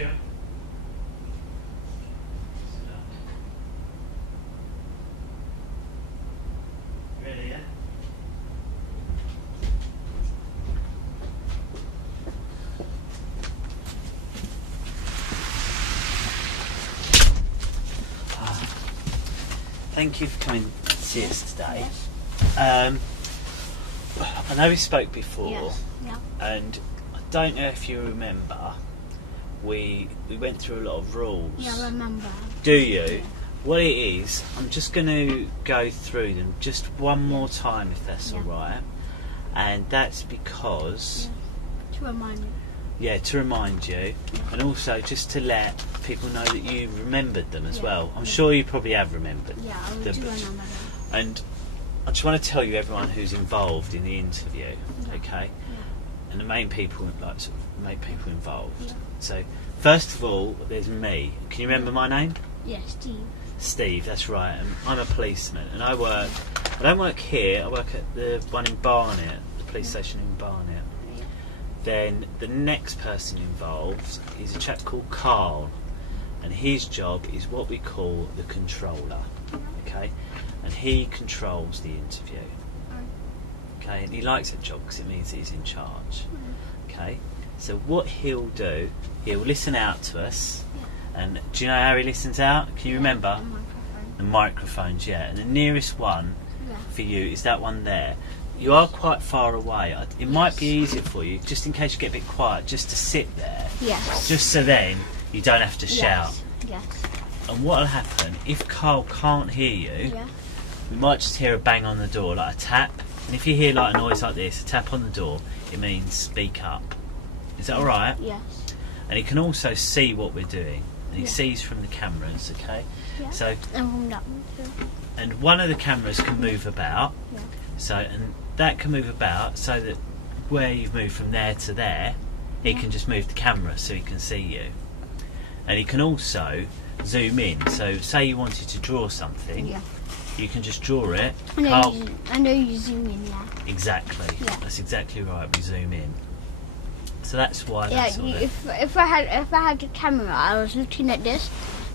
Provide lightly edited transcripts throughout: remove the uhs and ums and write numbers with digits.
here. Ready, yeah? Thank you for coming to see us today. Yes. I know we spoke before, Yes. Yeah. and I don't know if you remember, we went through a lot of rules. Yeah, I remember. Do you? What it is, I'm just going to go through them just one more time, if that's Yeah. alright. And that's because, To remind me. yeah, to remind you, Yeah. and also just to let people know that you remembered them as Yeah. well. I'm Yeah. sure you probably have remembered Yeah, I them. do remember them. And I just want to tell you everyone who's involved in the interview, Yeah. okay? Yeah. And the main people, like, sort of make people involved. Yeah. So, first of all, there's me. Can you remember my name? Yeah, Steve. Steve, that's right. And I'm a policeman, and I don't work here. I work at the one in Barnet, the police station in Barnet. Yeah. Then the next person involved is a chap called Carl, and his job is what we call the controller. Okay, and he controls the interview. Okay, and he likes that job because it means he's in charge. Okay, so what he'll do, he'll listen out to us. And do you know how he listens out? Can you remember? The microphone. The microphones, yeah. And the nearest one Yeah. for you is that one there. You are quite far away. It might be easier for you, just in case you get a bit quiet, just to sit there. Yes. Just so then you don't have to shout. Yes. And what'll happen, if Carl can't hear you, Yeah. we might just hear a bang on the door, like a tap. And if you hear like a noise like this, a tap on the door, it means speak up. Is that alright? Yes. And he can also see what we're doing. And he Yeah. sees from the cameras, okay? Yeah. So, And from that one too. and one of the cameras can move about. Yeah. So, and that can move about so that where you've moved from there to there, he can just move the camera so he can see you. And he can also zoom in. So, say you wanted to draw something, Yeah. you can just draw it. I know, Carl- I know you zoom in, yeah. Exactly. Yeah. That's exactly right. We zoom in. So that's why. Yeah, That's all it. if I had the camera, I was looking at this.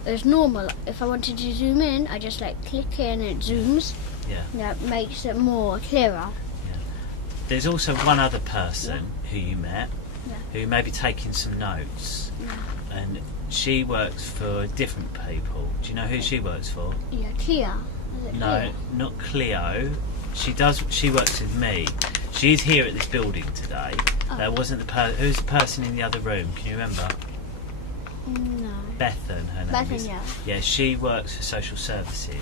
It was normal. If I wanted to zoom in, I just like click in and it zooms. Yeah. That makes it more clearer. There's also one other person who you met, Yeah. who may be taking some notes, Yeah. and she works for different people. Do you know who she works for? Yeah, Cleo. Is it No, Cleo? not Cleo. She works with me. She's here at this building today. Oh. That wasn't who's the person in the other room? Can you remember? No. Bethan, her name Bethan, is. yeah. Yeah, she works for social services.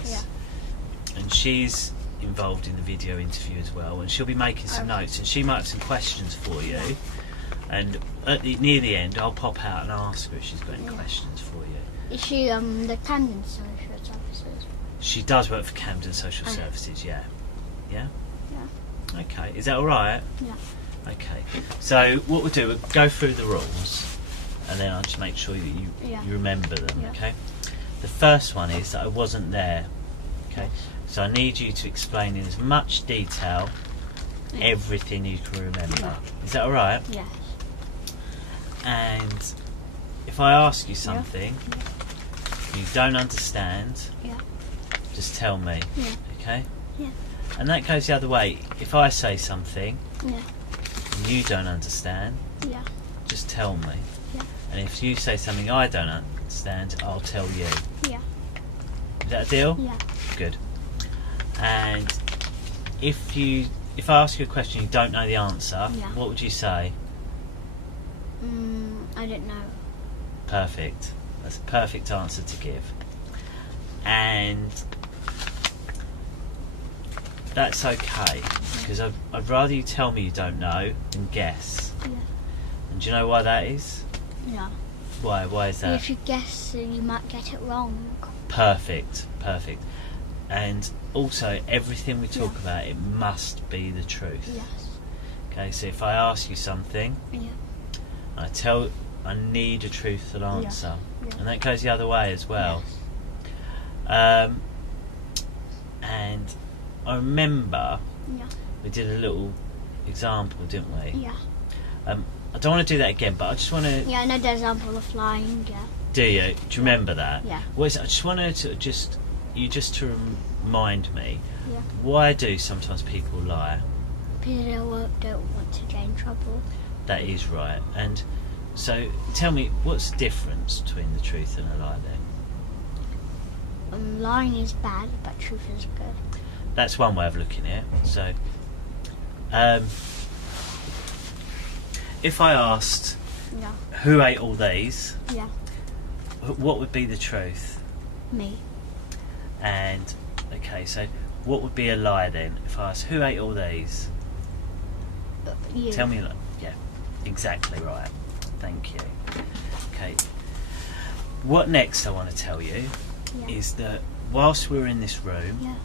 Yeah. And she's involved in the video interview as well, and she'll be making some Okay. notes, and she might have some questions for you. And near the end, I'll pop out and ask her if she's got any questions for you. Is she the Camden social services? She does work for Camden Social Okay. Services, yeah. Yeah? Yeah. Okay, is that alright? Yeah. Okay, so what we'll do, we'll go through the rules, and then I'll just make sure that you remember them, Yeah. okay? The first one is that I wasn't there, okay? So I need you to explain in as much detail everything you can remember. Yeah. Is that alright? Yes. And if I ask you something you don't understand, Yeah. just tell me, Yeah. okay? Yeah. And that goes the other way. If I say something Yeah. and you don't understand, Yeah. just tell me. Yeah. And if you say something I don't understand, I'll tell you. Yeah. Is that a deal? Yeah. Good. And if I ask you a question you don't know the answer, Yeah. what would you say? I don't know. Perfect. That's a perfect answer to give. And that's okay, because I'd rather you tell me you don't know than guess. Yeah. And do you know why that is? Yeah. Why? Why is that? If you guess, you might get it wrong. Perfect. Perfect. And also, everything we talk about, it must be the truth. Yes. Okay, so if I ask you something, Yeah. I need a truthful answer. Yeah. And that goes the other way as well. Yes. And I remember Yeah. we did a little example, didn't we? Yeah. I don't want to do that again, but I just want to. Yeah, I know the example of flying. Yeah. Do you? Do you remember that? Yeah. What is it? I just wanted to to remind me. Yeah. Why do sometimes people lie? Because they don't want to get in trouble. That is right. And so, tell me, what's the difference between the truth and a lie then? Lying is bad, but truth is good. That's one way of looking at it. So, if I asked, Yeah. who ate all these, Yeah. what would be the truth? Me. And, okay, so what would be a lie then? If I asked, who ate all these? You. Tell me, yeah, exactly right. Thank you. Okay. What next I want to tell you Yeah. is that whilst we're in this room, Yeah.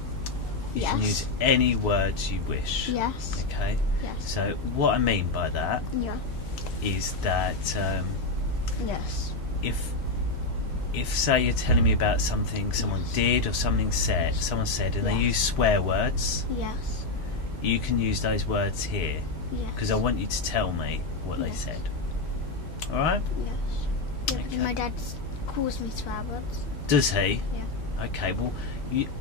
you can use any words you wish. Yes. Okay. Yes. So what I mean by that Yeah. is that Yes. if say you're telling me about something someone did or someone said, and they Yes. use swear words, Yes. you can use those words here Yes. because I want you to tell me what they Yes. said. All right? Yes. Yeah, Okay. my dad calls me swear words. Does he? Yeah. Okay. Well,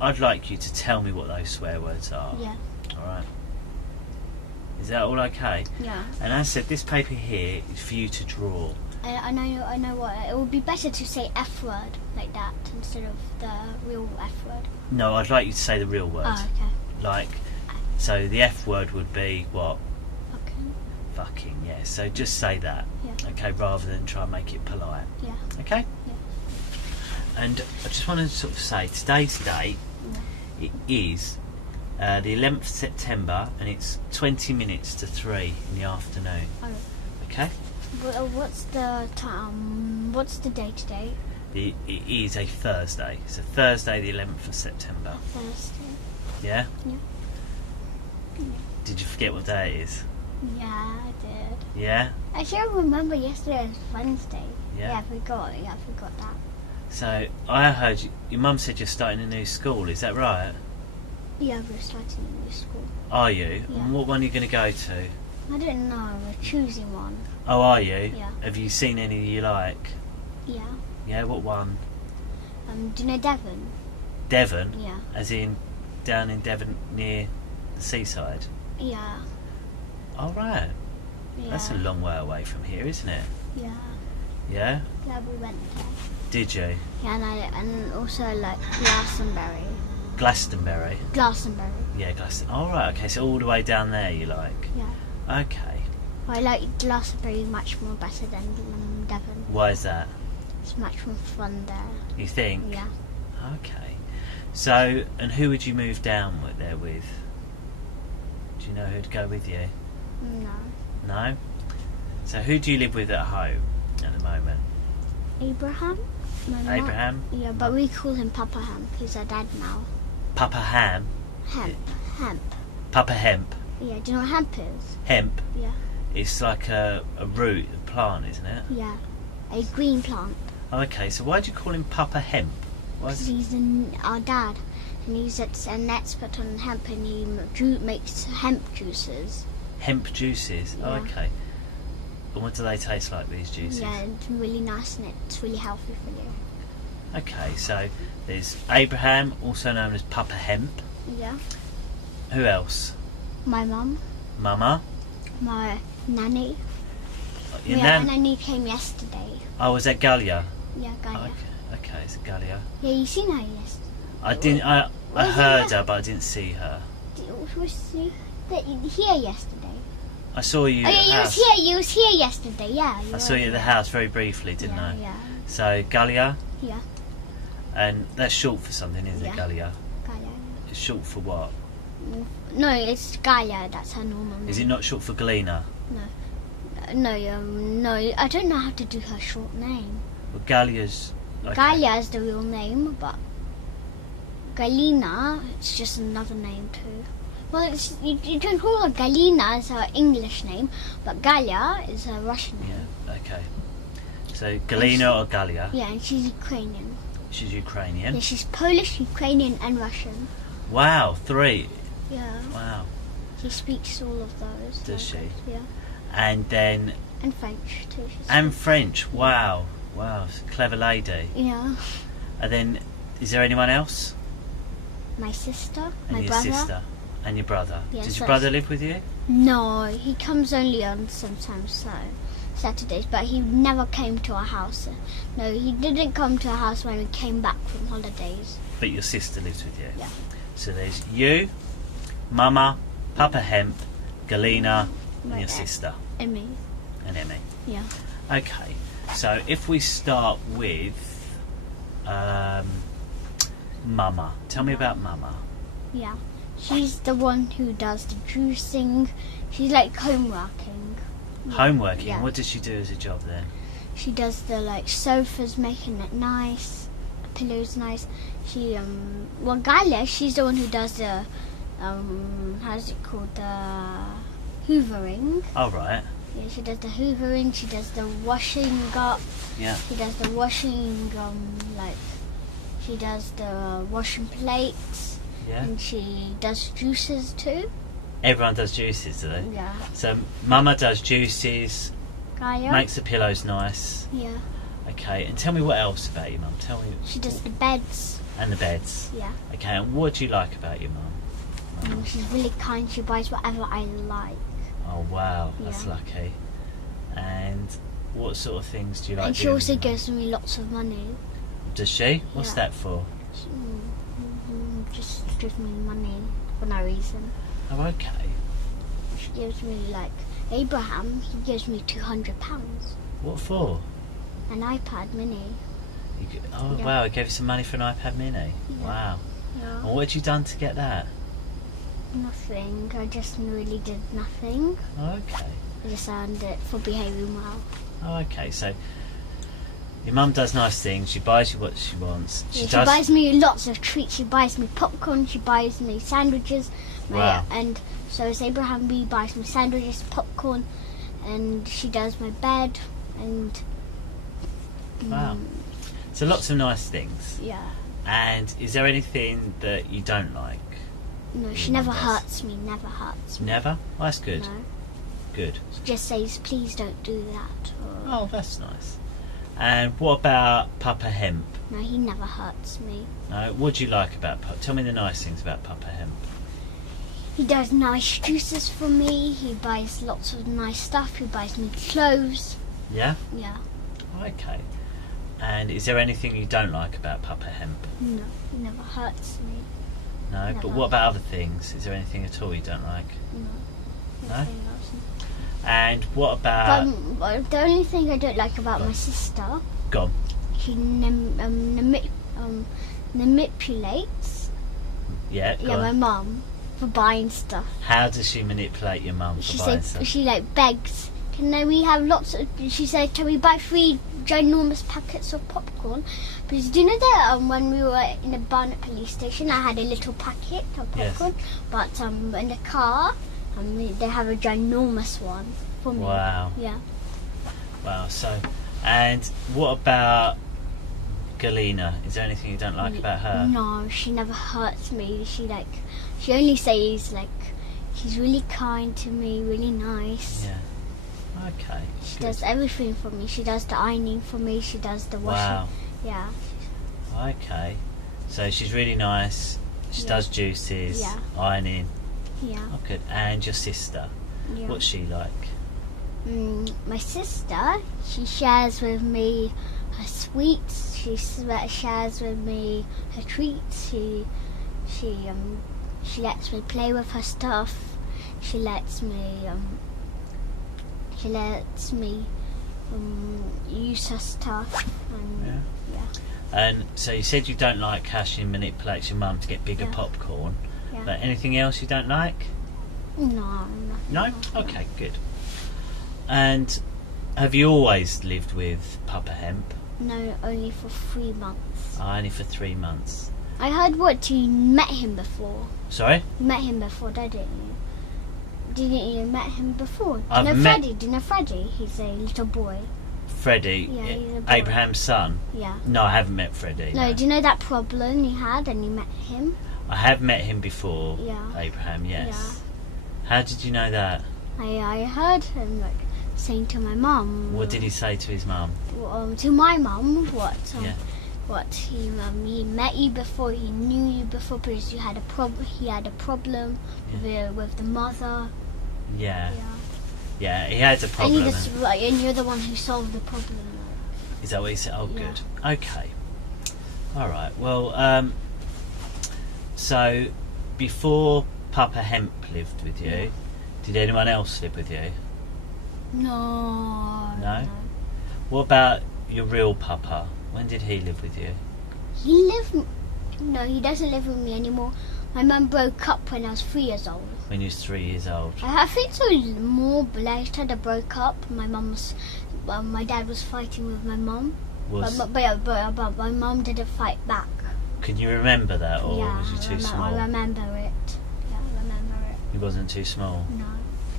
I'd like you to tell me what those swear words are. Yeah. All right. Is that all okay? Yeah. And as I said, this paper here is for you to draw. I know what. It would be better to say F word like that instead of the real F word. No, I'd like you to say the real words. Oh, okay. Like, so the F word would be what? Okay. Fucking, yeah. So just say that. Yeah. Okay, rather than try and make it polite. Yeah. Okay? Yeah. And I just want to sort of say, today's date, it is the 11th of September, and it's 20 minutes to 3 in the afternoon. Oh. Okay? What's the time? What's the day today? It is a Thursday. So Thursday, the 11th of September. Thursday. Yeah? Yeah. Yeah. Did you forget what day it is? Yeah, I did. Yeah? I should remember yesterday was Wednesday. Yeah. I forgot. Yeah, I forgot that. So I heard your mum said you're starting a new school. Is that right? Yeah, we're starting a new school. Are you? Yeah. And what one are you going to go to? I don't know. We're choosing one. Oh, are you? Yeah. Have you seen any you like? Yeah. Yeah, what one? Do you know Devon? Devon? Yeah. As in down in Devon near the seaside? Yeah. Oh, right. Yeah. That's a long way away from here, isn't it? Yeah. Yeah? Yeah, we went there. Did you? Yeah, and also like Glastonbury. Glastonbury? Glastonbury. Yeah, Glastonbury. Oh, right, okay, so all the way down there you like? Yeah. Okay. I like Glastonbury much more better than Devon. Why is that? It's much more fun there. You think? Yeah. Okay. So, and who would you move down there with? Do you know who'd go with you? No. No? So who do you live with at home at the moment? Abraham? My mum. Abraham? Yeah, but we call him Papa Ham. He's our dad now. Papa Ham? Hemp. Papa Hemp? Yeah, do you know what hemp is? Hemp? Yeah. It's like a root, a plant, isn't it? Yeah. A green plant. Oh, okay, so why do you call him Papa Hemp? Why Because he's our dad. And he's an expert on hemp and he makes hemp juices. Hemp juices? Oh, Yeah. okay. And what do they taste like, these juices? Yeah, it's really nice and it's really healthy for you. Okay, so there's Abraham, also known as Papa Hemp. Yeah. Who else? My mum. Mama? My nanny. Your My nan? nanny came yesterday. Oh, was that Galia? Yeah, Gaia. Oh, okay, it's Galia. Yeah, you seen her yesterday. I didn't. I Was heard it- her, but I didn't see her. Was she here yesterday? I saw you Oh at yeah, the you was house. here. You was here yesterday. Yeah. I saw you at the house very briefly, didn't yeah, I? Yeah. So Galia, Yeah. and that's short for something, isn't it? Yeah. Galia. Gaia. It's short for what? No, it's Gaia. That's her normal name. Is it not short for Galena? No, I don't know how to do her short name. Well, Galia's. Okay. Gaia is the real name, but Galina, it's just another name too. Well, you can call her Galina as her English name, but Galia is her Russian name. Yeah. Okay. So Galena or Galia? Yeah, and she's Ukrainian. She's Ukrainian. Yeah, she's Polish, Ukrainian, and Russian. Wow, 3. Yeah, Wow. she speaks all of those. Does she? Yeah. And then And French too. And French. Wow. Clever lady. Yeah. And then, is there anyone else? My sister, And my your brother. sister. And your brother. Yes, Does your brother live with you? No, he comes only on sometimes Saturdays, but he never came to our house. No, he didn't come to our house when we came back from holidays. But your sister lives with you? Yeah. So there's you, Mama, Papa Hemp, Galena, and Right your there. sister. And me. And Emmy. Yeah. Okay, so if we start with Mama. Tell me about Mama. Yeah. She's the one who does the juicing. She's like homeworking. Homeworking? Yeah. What does she do as a job then? She does the sofas, making it nice, pillows nice. She Galia, she's the one who does the how's it called, the hoovering. Oh, right. Yeah, she does the hoovering. She does the washing up. Yeah. She does the washing she does the washing plates. Yeah. And she does juices too. Everyone does juices, do they? Yeah. So Mama does juices, Gaia. makes the pillows nice. Yeah. Okay, and tell me what else about your mum. Tell me. She does the beds. And the beds. Yeah. Okay, and what do you like about your mum? She's really kind. She buys whatever I like. Oh, wow, that's Yeah. lucky. And what sort of things do you like And she doing also with your mum? gives me lots of money. Does she? What's Yeah. that for? She, just gives me money for no reason. Oh, okay. She gives me Abraham. He gives me £200. What for? An iPad Mini. Oh, Yeah. wow, I gave you some money for an iPad Mini. Yeah. Wow. Yeah. And what had you done to get that? Nothing. I just really did nothing. Oh, okay. I just earned it for behaving well. Oh, okay. So your mum does nice things. She buys you what she wants. She buys me lots of treats. She buys me popcorn. She buys me sandwiches. Wow. And so it's Abraham B buys me sandwiches, popcorn, and she does my bed. And Wow. So lots of nice things. yeah. And is there anything that you don't like? No, she Your never mum does. hurts me. Never hurts me. Never? Oh, that's good. No. Good. She just says, "Please don't do that." Or, Oh, that's nice. And what about Papa Hemp? no, he never hurts me. No, what do you like about Papa? Tell me the nice things about Papa Hemp. He does nice juices for me. He buys lots of nice stuff. He buys me clothes. Yeah? Yeah. Okay. And is there anything you don't like about Papa Hemp? No, he never hurts me. No? Never. But what about other things? Is there anything at all you don't like? No. No? Nothing else. And what about... But the only thing I don't like about my sister, Go on. she manipulates Yeah, go my on. mum for buying stuff. How does she manipulate your mum for buying stuff? She begs. Can we have lots of? She said, "Can we buy 3 ginormous packets of popcorn?" Because do you know that when we were in the Barnet police station, I had a little packet of Yes. popcorn, but in the car, they have a ginormous one for me. Wow. Yeah. Wow, so... And what about Galena? Is there anything you don't like about her? No, she never hurts me. She only says she's really kind to me, really nice. Yeah. Okay. She good. does everything for me. She does the ironing for me. She does the washing. Wow. Yeah. Okay. So she's really nice. She Yeah. does juices, Yeah. ironing. Yeah. Oh, good. And your sister? Yeah. What's she like? My sister, she shares with me her sweets. She shares with me her treats. She lets me play with her stuff. She lets me use her stuff. And, yeah. And so you said you don't like how she manipulates your mum to get bigger Yeah. popcorn. Yeah. But anything else you don't like? No. No? Okay, good. And have you always lived with Papa Hemp? No, only for 3 months. Only for 3 months. I heard you met him before. Sorry? You met him before, didn't you? Didn't you met him before? I've Do you know met- Freddie? Do you know Freddie? He's a little boy. Freddie, Yeah, he's a boy. Abraham's son? Yeah. No, I haven't met Freddie. No, do you know that problem you had and you met him? I have met him before, Yeah. Abraham, yes. How did you know that? I heard him saying to my mum. What did he say to his mum? To my mum, Yeah. what he met you before, he knew you before, because you had a problem. He had a problem with the mother. Yeah. Yeah, he had a problem. And you're the one who solved the problem. Is that what he said? Oh, Yeah. good. Okay. All right. Well, so before Papa Hemp lived with you, did anyone else live with you? No. No? What about your real Papa? When did he live with you? No, he doesn't live with me anymore. My mum broke up when I was 3 years old. When you was 3 years old. I think so more later they broke up. My dad was fighting with my mum. But my mum didn't fight back. Can you remember that, or was you too small? I remember it. Yeah, I remember it. You wasn't too small? No.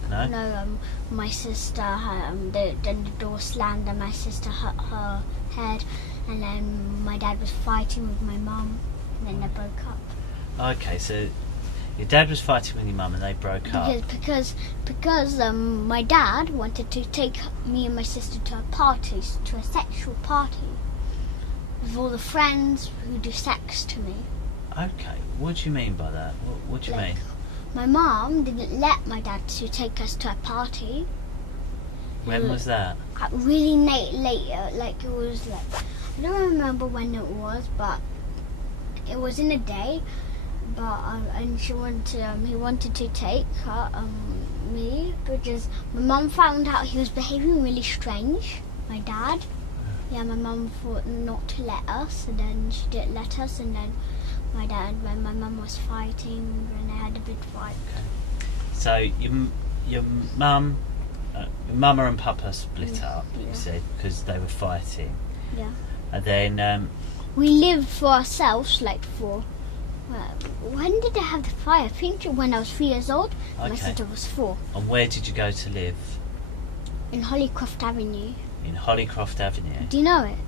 No? No, my sister, then the door slammed and my sister hit her head, and then my dad was fighting with my mum, and then they broke up. Okay, so your dad was fighting with your mum and they broke up. Because my dad wanted to take me and my sister to a sexual party, with all the friends who do sex to me. Okay, what do you mean by that? What do you mean? My mum didn't let my dad to take us to a party. When was that? Really late, like it was like, I don't remember when it was, but it was in a day. But and he wanted to take me, because my mum found out he was behaving really strange. My dad, my mum thought not to let us, and then she didn't let us, and then my mum was fighting, and they had a big fight. Okay. So your mum, Mama and Papa split up. You said because they were fighting. Yeah. And then we lived for ourselves, like for. When did they have the fire? I think when I was 3 years old. Okay. My sister was 4. And where did you go to live? In Hollycroft Avenue. In Hollycroft Avenue. Do you know it?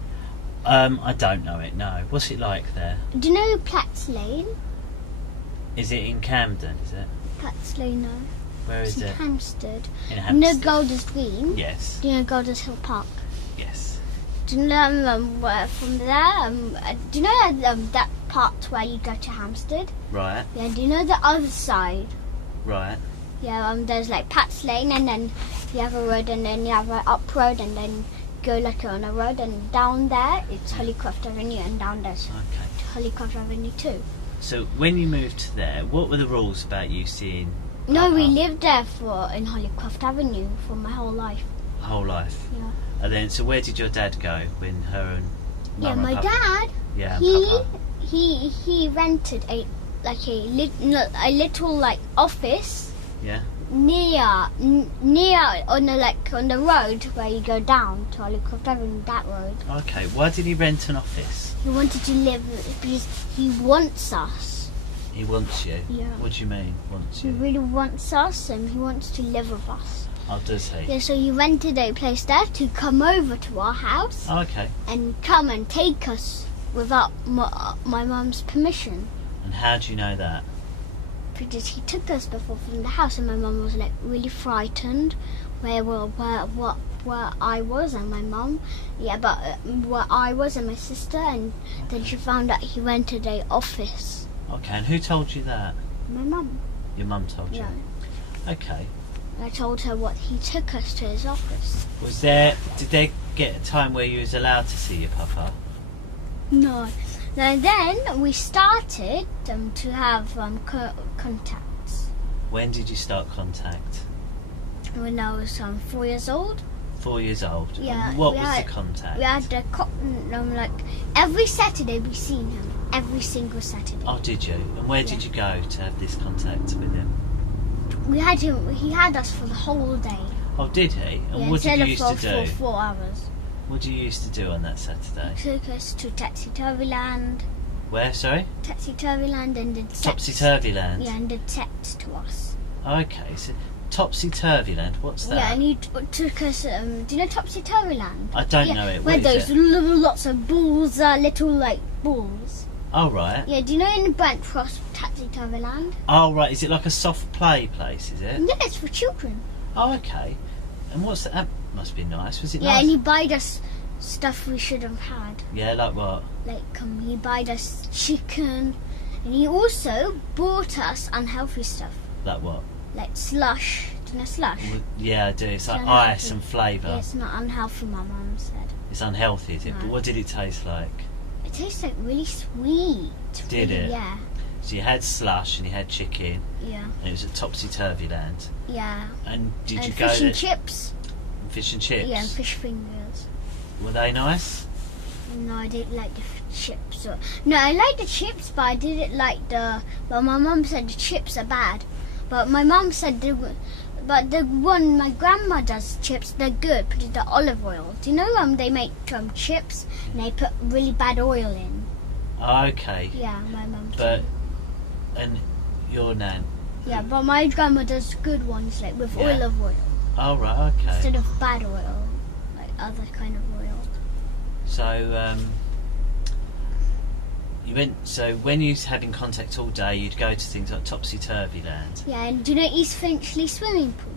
I don't know it. No. What's it like there? Do you know Platts Lane? Is it in Camden? Is it? Platts Lane, no. Where is it's in it? Hampstead. In You Hampstead. know Golders Green? Yes. Do you know Golders Hill Park? Yes. Do you know where from there? Do you know that part where you go to Hampstead? Right. Yeah. Do you know the other side? Right. Yeah. There's like Pat's Lane, and then you have a road, and then you have an up road, and then go like on a road, and down there it's Hollycroft Avenue, and down there's Hollycroft Avenue too. So when you moved to there, what were the rules about you seeing? No, Papa? we lived there in Hollycroft Avenue for my whole life. Whole life. Yeah. And then, so where did your dad go when her and Mum and my Papa? dad. Yeah, and He Papa. he rented a little like office. Yeah. Near on the road where you go down to Hollycroft Avenue, that road. Okay. Why did he rent an office? He wanted to live because he wants us. He wants you. Yeah. What do you mean? Wants He you? really wants us, and he wants to live with us. Oh, does he? Yeah, so he rented a place there to come over to our house Oh, okay. and come and take us without my mum's permission. And how do you know that? Because he took us before from the house, and my mum was like really frightened where I was and my mum. Yeah, but where I was and my sister, and then she found out he rented a office. Okay. And who told you that? My mum. Your mum told you. Yeah. Okay. I told her what he took us to his office. Did they get a time where you was allowed to see your papa? No. And then we started to have contacts. When did you start contact? When I was 4 years old. 4 years old. Yeah. And what was the contact? We had like every Saturday we seen him. Every single Saturday. Oh, did you? And where did you go to have this contact with him? We had him. He had us for the whole day. Oh, did he? And Yeah, what did you instead used to of do? for 4 hours. What did you used to do on that Saturday? Took us to Topsy Turvy Land. Where, sorry? Topsy Turvy Land, and did sets. Topsy Turvy Land? Yeah, and did sets to us. Okay, so Topsy Turvy Land, what's that? Yeah, and he took us. Do you know Topsy Turvy Land? I don't know it. Where What is those it? lots of balls are, little like balls. Oh, right. Yeah, do you know in Brent Cross Topsy Turvy Land? Oh, right. Is it like a soft play place, is it? Yeah, it's for children. Oh, okay. And what's that? Must be nice. Was it Yeah, nice? and he buyed us stuff we should have had. Yeah, like what? Like, he buyed us chicken, and he also bought us unhealthy stuff. Like what? Like slush. Do you know slush? Well, yeah, I do. It's like unhealthy. ice and flavour. Yeah, it's not unhealthy, my mum said. It's unhealthy, is it? No. But what did it taste like? It tastes like really sweet. Did really, it? Yeah. So you had slush and you had chicken, Yeah. and it was at Topsy Turvy Land. Yeah. And did and you go fish there? and chips. Fish and chips. Yeah, and fish fingers. Were they nice? No, I didn't like the chips. No, I like the chips, but I didn't like the. Well, my mum said the chips are bad, but my mum said but the one my grandma does chips, they're good. Put in the olive oil. Do you know they make chips and they put really bad oil in? Okay. Yeah, my mum. But and your nan. Yeah, but my grandma does good ones like with Yeah. olive oil Oh right, okay. instead of bad oil, like other kind of oil. So you went. So when you was having contact all day, you'd go to things like Topsy Turvy Land. Yeah, and do you know East Finchley swimming pool?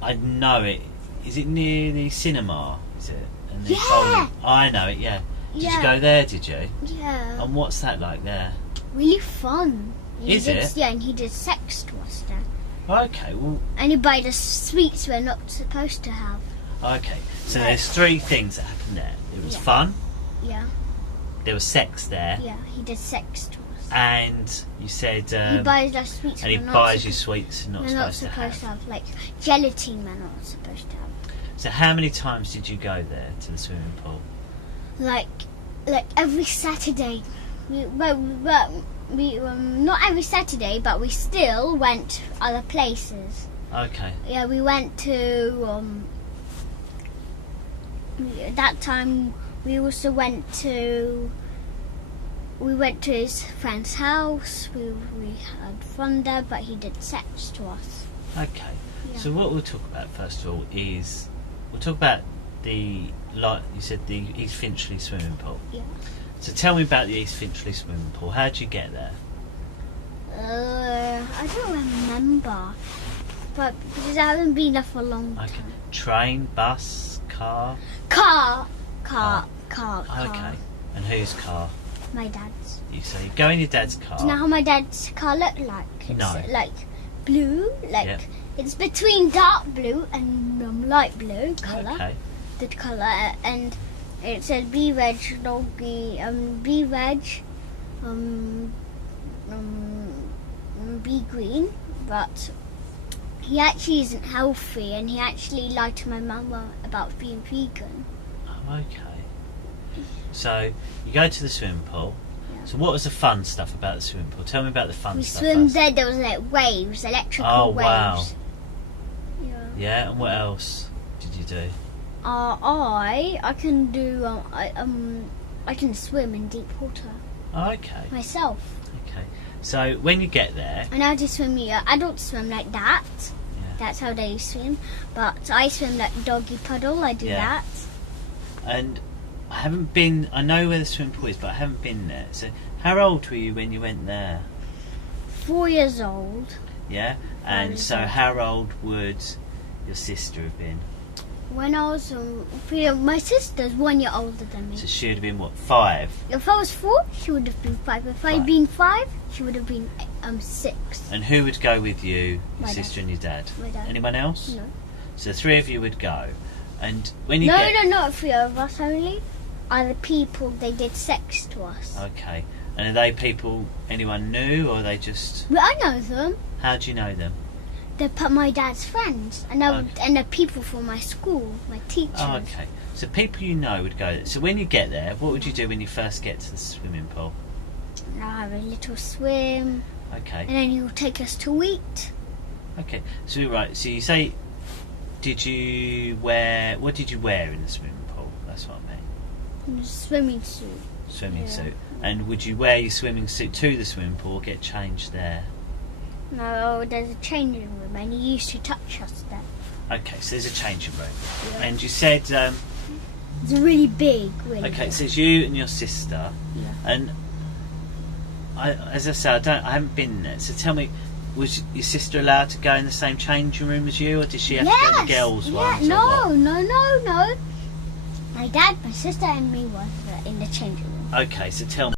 I know it. Is it near the cinema? Is it? And the Yeah. bowling? I know it. Yeah. Did Yeah. you go there? Did you? Yeah. And what's that like there? Really fun. Is it? Yeah, and he did sex to us there. Okay. Well. And he bought us sweets we're not supposed to have. Okay. So Yeah. there's three things that happened there. It was Yeah. fun. Yeah, There was sex there, yeah, he did sex to us. and you said. He buys us sweets and he we're not buys you supposed- sweets you're not we're not supposed supposed to to have. have. Like gelatine we're not supposed to have. So how many times did you go there to the swimming pool? Like every Saturday. We not every Saturday, but we still went other places. Okay. Yeah, we went to that time. We also went to his friend's house. We had fun there, but he did sex to us. Okay. Yeah. So what we'll talk about first of all is we'll talk about the like you said the East Finchley swimming pool. Yeah. So tell me about the East Finchley swimming pool. How did you get there? I don't remember, but because I haven't been there for a long Okay. time. Train, bus, car. Car. Okay. And whose car? My dad's. So you go in your dad's car. Do you know how my dad's car looked like? It's No. like blue, like Yeah. it's between dark blue and light blue colour. Okay. The colour, and it said B Reg doggy, B Reg, B green, but he actually isn't healthy, and he actually lied to my mama about being vegan. Oh, okay. So you go to the swimming pool. Yeah. So what was the fun stuff about the swimming pool? Tell me about the fun We stuff. swam first. there. There was like waves, electrical Oh, waves. wow. Yeah. Yeah, and what else did you do? I can do I can swim in deep water Oh, okay. myself. Okay. So when you get there, I know how to swim. Adults swim like that. yeah. That's how they swim. But I swim like doggy puddle. I do Yeah. that. And I haven't been. I know where the swimming pool is, but I haven't been there. So how old were you when you went there? 4 years old. Yeah. And years so old. how old would your sister have been? When I was my sister's 1 year older than me. So she would have been what, 5? If I was 4, she would have been 5. If I'd Right. been 5, she would have been 6. And who would go with you, your My sister and your dad? My dad. Anyone else? No. So the three of you would go. And when you No, get... not 3 of us only. Other people, they did sex to us. Okay. And are they people anyone knew, or are they just... But I know them. How do you know them? They're my dad's friends, and they're people from my school, my teachers. Oh, okay. So people you know would go there. So when you get there, what would you do when you first get to the swimming pool? And I'll have a little swim, Okay. and then he'll take us to eat. Okay. So right. So you say, what did you wear in the swimming pool? That's what I mean. In a swimming suit. Swimming Yeah. suit. And would you wear your swimming suit to the swimming pool or get changed there? No, there's a changing room, and he used to touch us there. Okay. So there's a changing room. Yeah. And you said, It's really big, really. okay. big. So it's you and your sister. Yeah. And as I say, I haven't been there. So tell me, was your sister allowed to go in the same changing room as you, or did she have to go in the girls' ones? No. My dad, my sister, and me were in the changing room. Okay, so tell me,